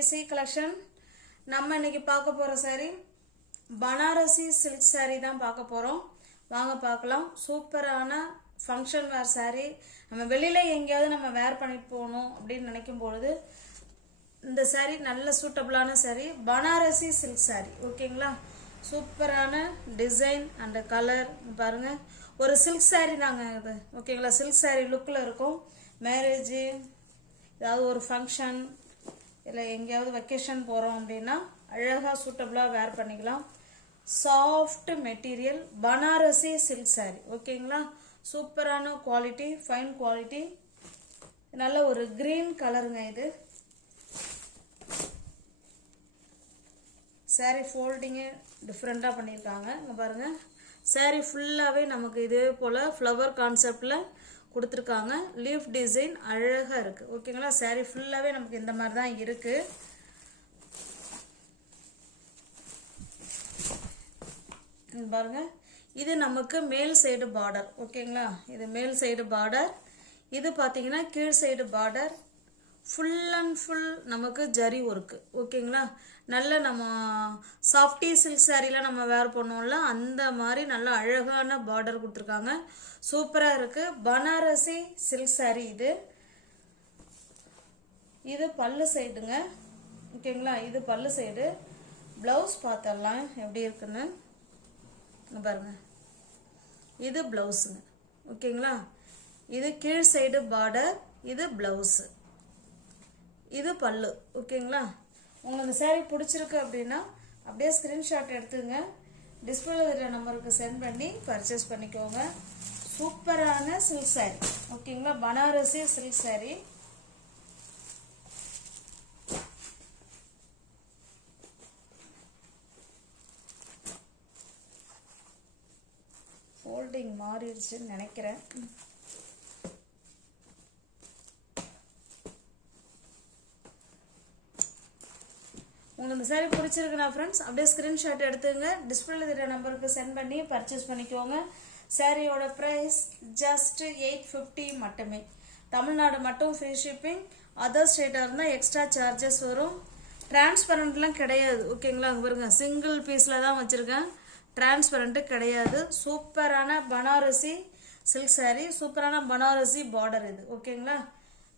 KC collection. நம்ம இன்னைக்கு பார்க்க போற saree பனாரசி silk saree தான் பார்க்க போறோம். வாங்க பார்க்கலாம். சூப்பரான ஃபங்க்ஷன் வேர் saree. நம்ம வெளியில எங்கயாவது நம்ம வேர் பண்ணிட்டு போகணும் அப்படி நினைக்கும் பொழுது இந்த saree நல்ல சூட்டபிளான saree பனாரசி silk saree. ஓகேங்களா? சூப்பரான டிசைன் அண்ட் கலர் பாருங்க. ஒரு silk saree தாங்க இது. ஓகேங்களா? silk saree லுக்ல இருக்கும். மேரேஜ் ஏதாவது ஒரு ஃபங்க்ஷன் இல்லை எங்கேயாவது வெக்கேஷன் போகிறோம் அப்படின்னா அழகாக சூட்டபிளாக வேர் பண்ணிக்கலாம். Soft material Banarasi silk saree. ஓகேங்களா? சூப்பரான குவாலிட்டி, ஃபைன் குவாலிட்டி. நல்ல ஒரு கிரீன் கலருங்க இது. saree ஃபோல்டிங்கு டிஃப்ரெண்ட்டாக பண்ணியிருக்காங்க. இங்கே பாருங்கள், saree ஃபுல்லாகவே நமக்கு இதே போல் ஃப்ளவர் கான்செப்டில் கொடுத்துருக்காங்க. லீஃப் டிசைன் அழகாக இருக்குது. ஓகேங்களா? saree ஃபுல்லாகவே நமக்கு இந்த மாதிரி தான் இருக்குது. பாருங்க, இது நமக்கு மேல் சைடு பார்டர். ஓகேங்களா? இது மேல் சைடு பார்டர். இது பார்த்தீங்கன்னா கீழ் side border. Full and full நமக்கு ஜரி ஒர்க்கு. ஓகேங்களா? நல்ல நம்ம சாஃப்டி சில்க் சாரீலாம் நம்ம வேர் பண்ணோம்ல அந்த மாதிரி நல்ல அழகான பார்டர் கொடுத்துருக்காங்க. சூப்பராக இருக்குது. பனாரசி சில்க் சாரீ இது. இது பல்லு சைடுங்க. ஓகேங்களா? இது பல்லு சைடு. ப்ளவுஸ் பார்த்தரலாம் எப்படி இருக்குன்னு பாருங்க. இது ப்ளவுஸுங்க. ஓகேங்களா? இது கீழ் சைடு பார்டர். இது ப்ளவுஸு. இது பல்லு. ஓகேங்களா? உங்களுக்கு இந்த saree பிடிச்சிருக்கு அப்படின்னா அப்படியே ஸ்க்ரீன்ஷாட் எடுத்துங்க. டிஸ்பிளேல இருக்கிற நம்பருக்கு சென்ட் பண்ணி பர்ச்சேஸ் பண்ணிக்கோங்க. சூப்பரான சில்க் saree. ஓகேங்களா? Banarasi silk saree. ஃபோல்டிங் மாறிடுச்சுன்னு நினைக்கிறேன். உங்களுக்கு இந்த saree பிடிச்சிருக்குண்ணா ஃப்ரெண்ட்ஸ் அப்படியே ஸ்க்ரீன்ஷாட் எடுத்துங்க. டிஸ்பிளேல இருக்கிற நம்பருக்கு சென்ட் பண்ணி பர்ச்சேஸ் பண்ணிக்கோங்க. சாரியோட ப்ரைஸ் ஜஸ்ட் 850 மட்டுமே. தமிழ்நாடு மட்டும் ஃப்ரீ ஷிப்பிங். அதர் ஸ்டேட்டாக இருந்தால் எக்ஸ்ட்ரா சார்ஜஸ் வரும். டிரான்ஸ்பரண்ட்லாம் கிடையாது. ஓகேங்களா? பாருங்க, சிங்கிள் பீஸில் தான் வச்சுருக்கேன். டிரான்ஸ்பரண்ட்டு கிடையாது. சூப்பரான பனாரசி சில்க் saree. சூப்பரான பனாரசி பார்டர் இது. ஓகேங்களா?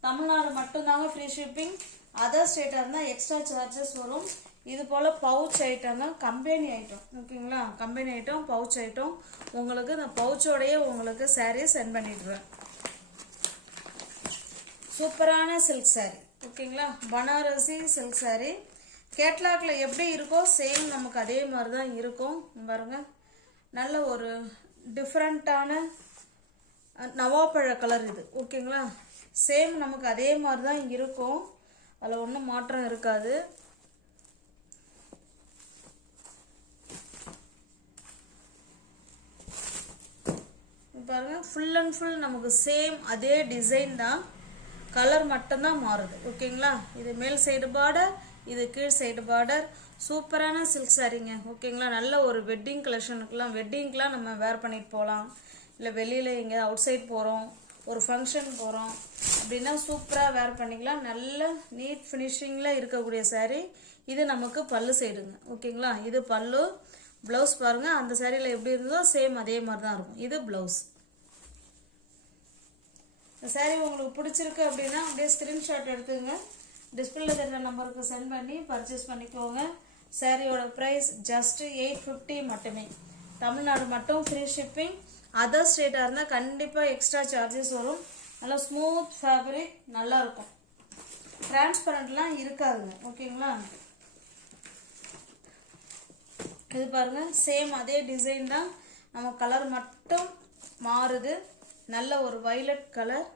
தமிழ்நாடு மட்டும்தாங்க ஃப்ரீ ஷிப்பிங். அதர் ஸ்டேட்டாக இருந்தால் எக்ஸ்ட்ரா சார்ஜஸ் வரும். இது போல் பவுச் ஐட்டங்க, கம்பெனி ஐட்டம். ஓகேங்களா? Company item, pouch item. உங்களுக்கு இந்த பவுச்சோடையே உங்களுக்கு saree சென்ட் பண்ணிடுவேன். சூப்பரான சில்க் saree. ஓகேங்களா? Banarasi silk saree. கேட்லாக்ல எப்படி இருக்கோ சேம் நமக்கு அதே மாதிரி தான் இருக்கும். பாருங்க, நல்ல ஒரு டிஃப்ரெண்ட்டான நவாப்பழ கலர் இது. ஓகேங்களா? சேம் நமக்கு அதே மாதிரி தான் இருக்கும். அதில் ஒன்றும் மாற்றம் இருக்காது. பாருங்க, ஃபுல் அண்ட் ஃபுல் நமக்கு சேம் அதே டிசைன் தான். கலர் மட்டும்தான் மாறுது. ஓகேங்களா? இது மேல் சைடு பார்டர், இது கீழ் சைடு பார்டர். சூப்பரான சில்க் சாரீங்க. ஓகேங்களா? நல்ல ஒரு வெட்டிங் கலெக்ஷனுக்குலாம், வெட்டிங்க்கெலாம் நம்ம வேர் பண்ணிட்டு போகலாம். இல்லை வெளியில் எங்கேயாவது அவுட் சைட் போகிறோம், ஒரு ஃபங்க்ஷன் போகிறோம் அப்படின்னா சூப்பராக வேர் பண்ணிக்கலாம். நல்ல நீட் ஃபினிஷிங்கில் இருக்கக்கூடிய saree. இது நமக்கு பல்லு சைடுங்க. ஓகேங்களா? இது பல்லு. ப்ளவுஸ் பாருங்கள், அந்த சாரியில் எப்படி இருந்ததோ சேம் அதே மாதிரி தான் இருக்கும். இது ப்ளவுஸ். இந்த saree உங்களுக்கு பிடிச்சிருக்கு அப்படின்னா அப்படியே ஸ்க்ரீன்ஷாட் எடுத்துங்க. டிஸ்பிளேல இருக்கிற நம்பருக்கு சென்ட் பண்ணி பர்ச்சேஸ் பண்ணிக்கோங்க. சாரியோட ப்ரைஸ் ஜஸ்ட் 850 மட்டுமே. தமிழ்நாடு மட்டும் ஃப்ரீ ஷிப்பிங். அதர் ஸ்டேட்டாக இருந்தால் கண்டிப்பாக எக்ஸ்ட்ரா சார்ஜஸ் வரும். நல்லா ஸ்மூத் ஃபேப்ரிக், நல்லா இருக்கும். டிரான்ஸ்பரண்ட்லாம் இருக்காதுங்க. ஓகேங்களா? இது பாருங்க, சேம் அதே டிசைன் தான். நம்ம கலர் மட்டும் மாறுது. நல்ல ஒரு வைலட் கலர்.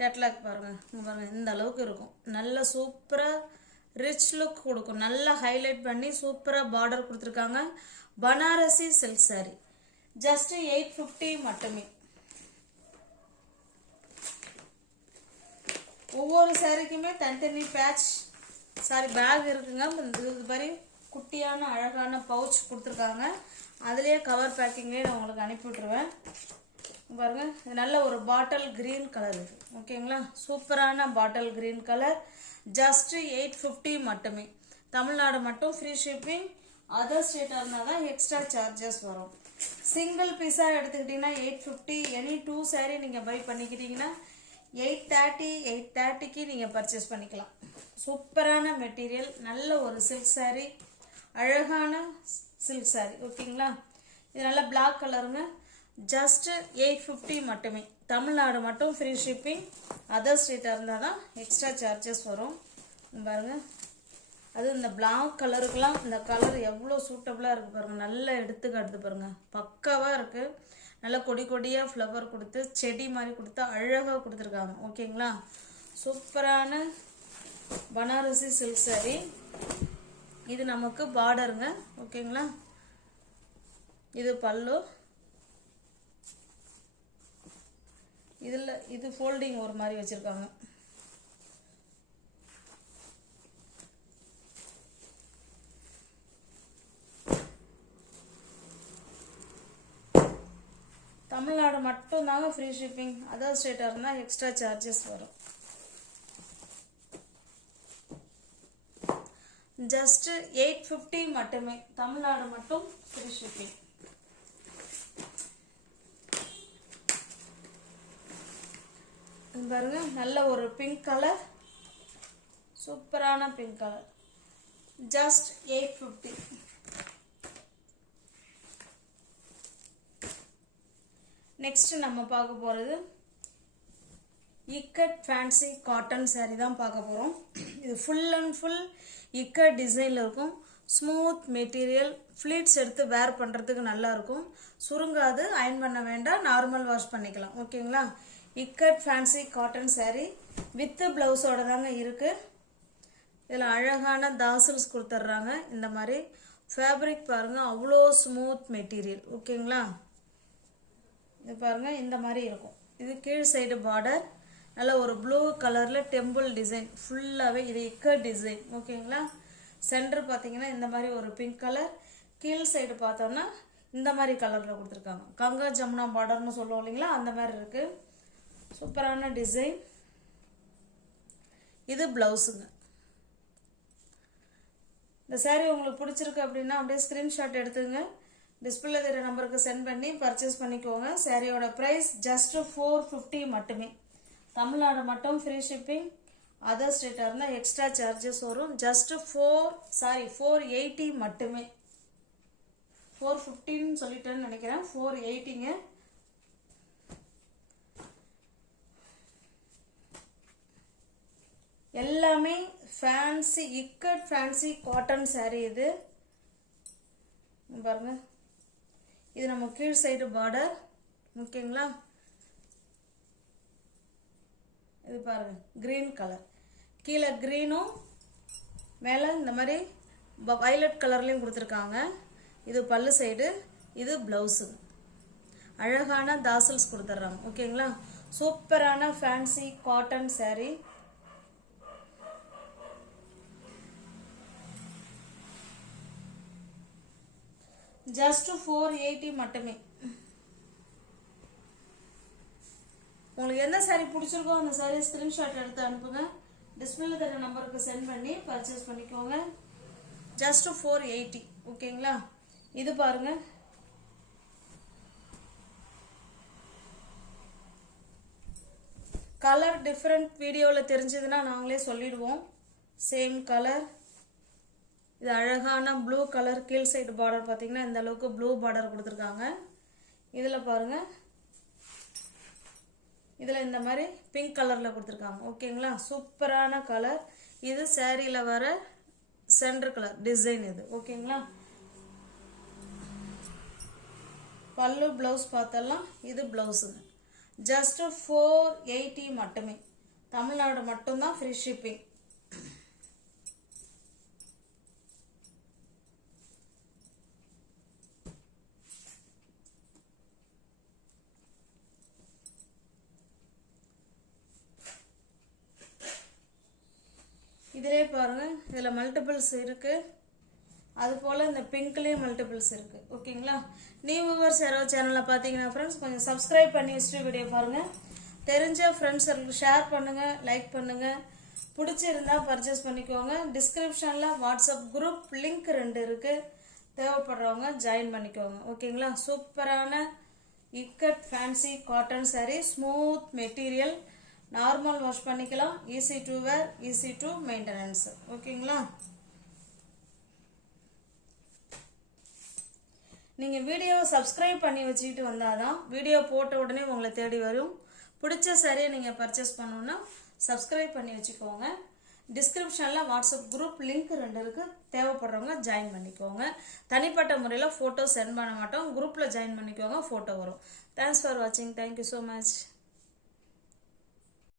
கேட்லாக் பாருங்க. பாருங்க, இந்த அளவுக்கு இருக்கும். நல்ல சூப்பராக ரிச் லுக் கொடுக்கும். நல்லா ஹைலைட் பண்ணி சூப்பராக பார்டர் கொடுத்துருக்காங்க. Banarasi silk saree. ஜஸ்ட் 850 மட்டுமே. ஒவ்வொரு சாரிக்குமே தனித்தனி பேட்ச் சாரி பேக் இருக்குங்க. இது மாதிரி குட்டியான அழகான பவுச் கொடுத்துருக்காங்க. அதுலேயே கவர் பேக்கிங்லேயே நான் உங்களுக்கு அனுப்பி விட்ருவேன். பாருங்க இது நல்ல ஒரு பாட்டில் கிரீன் கலர் இது. ஓகேங்களா, சூப்பரான பாட்டில் கிரீன் கலர். ஜஸ்ட் 850 மட்டுமே. தமிழ்நாடு மட்டும் ஃப்ரீ ஷிப்பிங். அதர் ஸ்டேட்டாக இருந்தால் தான் எக்ஸ்ட்ரா சார்ஜஸ் வரும். சிங்கிள் பீஸாக எடுத்துக்கிட்டிங்கன்னா 850. எனி 2 saree நீங்கள் பை பண்ணிக்கிட்டீங்கன்னா 830க்கு நீங்கள் பர்ச்சேஸ் பண்ணிக்கலாம். சூப்பரான மெட்டீரியல், நல்ல ஒரு சில்க் saree, அழகான சில்க் saree. ஓகேங்களா, இது நல்ல பிளாக் கலருங்க. ஜஸ்ட் 850 மட்டுமே. தமிழ்நாடு மட்டும் ஃப்ரீ ஷிப்பிங். அதர் ஸ்டேட்டாக இருந்தால் தான் எக்ஸ்ட்ரா சார்ஜஸ் வரும். பாருங்க, அது இந்த பிளாக் கலருக்கெல்லாம் இந்த கலர் எவ்வளோ சூட்டபுளாக இருக்குது பாருங்கள். நல்லா எடுத்துக்காட்டுது பாருங்கள், பக்காவாக இருக்குது. நல்லா கொடி கொடியாக ஃப்ளவர் கொடுத்து செடி மாதிரி கொடுத்து அழகாக கொடுத்துருக்காங்க. ஓகேங்களா, சூப்பரான பனாரசி சில்க் saree. இது நமக்கு பார்டருங்க. ஓகேங்களா, இது பல்லு. இதில் இது ஃபோல்டிங் ஒரு மாதிரி வச்சுருக்காங்க. தமிழ்நாடு மட்டும் தாங்க ஃப்ரீ ஷிப்பிங். அதர் ஸ்டேட்டாக இருந்தால் எக்ஸ்ட்ரா சார்ஜஸ் வரும். ஜஸ்ட் 850 மட்டுமே. தமிழ்நாடு மட்டும் ஃப்ரீ ஷிப்பிங். பாருங்க, நல்ல ஒரு பிங்க் கலர், சூப்பரான பிங்க் கலர். ஜஸ்ட் 850. நெக்ஸ்ட் நம்ம பார்க்க போகிறது இக்கட் ஃபேன்சி காட்டன் saree தான் பார்க்க போகிறோம். இது ஃபுல் அண்ட் ஃபுல் இக்கட் டிசைனில் இருக்கும். ஸ்மூத் மெட்டீரியல், ஃப்ளீட்ஸ் எடுத்து வேர் பண்ணுறதுக்கு நல்லாயிருக்கும். சுருங்காது, அயன் பண்ண வேண்டாம், நார்மல் வாஷ் பண்ணிக்கலாம். ஓகேங்களா, ikat fancy cotton saree with ப்ளவுஸோட தாங்க இருக்குது. இதில் அழகான தாசல்ஸ் கொடுத்துட்றாங்க. இந்த மாதிரி ஃபேப்ரிக் பாருங்கள், அவ்வளோ ஸ்மூத் மெட்டீரியல். ஓகேங்களா, இது பாருங்கள் இந்த மாதிரி இருக்கும். இது கீழ் சைடு பார்டர், நல்ல ஒரு ப்ளூ கலரில் டெம்பிள் டிசைன் ஃபுல்லாகவே. இது இக்கட் டிசைன். ஓகேங்களா, சென்டர் பார்த்தீங்கன்னா இந்த மாதிரி ஒரு பிங்க் கலர், கீழ் சைடு பார்த்தோன்னா இந்த மாதிரி கலரில் கொடுத்துருக்காங்க. கங்கா ஜமுனா பார்டர்னு சொல்லுவோம் இல்லைங்களா, அந்த மாதிரி இருக்குது. சூப்பரான டிசைன். இது ப்ளவுஸுங்க. இந்த saree உங்களுக்கு பிடிச்சிருக்கு அப்படின்னா அப்படியே ஸ்க்ரீன்ஷாட் எடுத்துங்க, டிஸ்பிளே தெரிய நம்பருக்கு சென்ட் பண்ணி பர்ச்சேஸ் பண்ணிக்கோங்க. சாரியோட ப்ரைஸ் ஜஸ்ட் 450 மட்டுமே. தமிழ்நாடு மட்டும் ஃப்ரீ ஷிப்பிங். அதர் ஸ்டேட்டாக இருந்தால் எக்ஸ்ட்ரா சார்ஜஸ் வரும். ஜஸ்ட் 480 மட்டுமே. 450ன்னு சொல்லிட்டேன்னு நினைக்கிறேன். 480ங்க. எல்லாமே fancy ikat fancy cotton saree. இது பாருங்க, இது நம்ம கீழ் சைடு பார்டர். ஓகேங்களா, இது பாருங்க கிரீன் கலர், கீழே கிரீனும் மேலே இந்த மாதிரி வயலட் கலர்லையும் கொடுத்துருக்காங்க. இது பல்லு சைடு, இது ப்ளவுஸு. அழகான தாசல்ஸ் கொடுத்துட்றாங்க. ஓகேங்களா, சூப்பரான ஃபேன்சி காட்டன் saree. ஜஸ்ட் 480 மட்டுமே. உங்களுக்கு எந்த saree பிடிச்சிருக்கோ அந்த saree ஸ்கிரீன்ஷாட் எடுத்து அனுப்புங்க. டிஸ்பிளேல தர நம்பருக்கு சென்ட் பண்ணி பர்ச்சேஸ் பண்ணிக்கோங்க. ஜஸ்ட் 480. ஓகேங்களா, இது பாருங்க, கலர் டிஃப்ரெண்ட் வீடியோவில் தெரிஞ்சதுன்னா நாங்களே சொல்லிடுவோம். Same colour. இது அழகான ப்ளூ கலர். கீழ் சைடு பார்டர் பார்த்தீங்கன்னா இந்த அளவுக்கு ப்ளூ பார்டர் கொடுத்துருக்காங்க. இதில் பாருங்கள், இதில் இந்த மாதிரி பிங்க் கலரில் கொடுத்துருக்காங்க. ஓகேங்களா, சூப்பரான கலர். இது சாரியில் வர சென்டர் கலர் டிசைன் இது. ஓகேங்களா, பல்லு ப்ளவுஸ் பார்த்தெல்லாம் இது ப்ளவுஸுங்க. ஜஸ்ட் 480 மட்டுமே. தமிழ்நாடு மட்டும்தான் ஃப்ரீ ஷிப்பிங். இதிலே பாருங்க, இதில் மல்டிபிள்ஸ் இருக்கு. அதுபோல் இந்த பிங்க்லேயும் மல்டிபிள்ஸ் இருக்குது. ஓகேங்களா? நியூ வியூவர்ஸ் யாராவது சேனலில் பார்த்தீங்கன்னா ஃப்ரெண்ட்ஸ் கொஞ்சம் சப்ஸ்கிரைப் பண்ணி வச்சுட்டு வீடியோ பாருங்கள். தெரிஞ்ச ஃப்ரெண்ட்ஸுக்கு ஷேர் பண்ணுங்கள், லைக் பண்ணுங்கள். பிடிச்சிருந்தா பர்ச்சேஸ் பண்ணிக்கோங்க. டிஸ்கிரிப்ஷனில் வாட்ஸ்அப் குரூப் லிங்க் 2 இருக்குது. தேவைப்படுறவங்க ஜாயின் பண்ணிக்கோங்க. ஓகேங்களா? சூப்பரான ikat fancy cotton saree, smooth material, normal wash பண்ணிக்கலாம், easy to wear, easy to maintenance. ஓகேங்களா? நீங்கள் வீடியோவை சப்ஸ்கிரைப் பண்ணி வச்சுக்கிட்டு வந்தால் தான் வீடியோ போட்ட உடனே உங்களை தேடி வரும். பிடிச்ச சாரியை நீங்கள் பர்ச்சேஸ் பண்ணணுன்னா சப்ஸ்கிரைப் பண்ணி வச்சுக்கோங்க. டிஸ்கிரிப்ஷனில் வாட்ஸ்அப் குரூப் லிங்க் 2 இருக்குது. தேவைப்படுறவங்க ஜாயின் பண்ணிக்கோங்க. தனிப்பட்ட முறையில் ஃபோட்டோ சென்ட் பண்ண மாட்டோம். குரூப்பில் ஜாயின் பண்ணிக்கோங்க, ஃபோட்டோ வரும். தேங்க்ஸ் ஃபார் வாட்சிங். Thank you so much.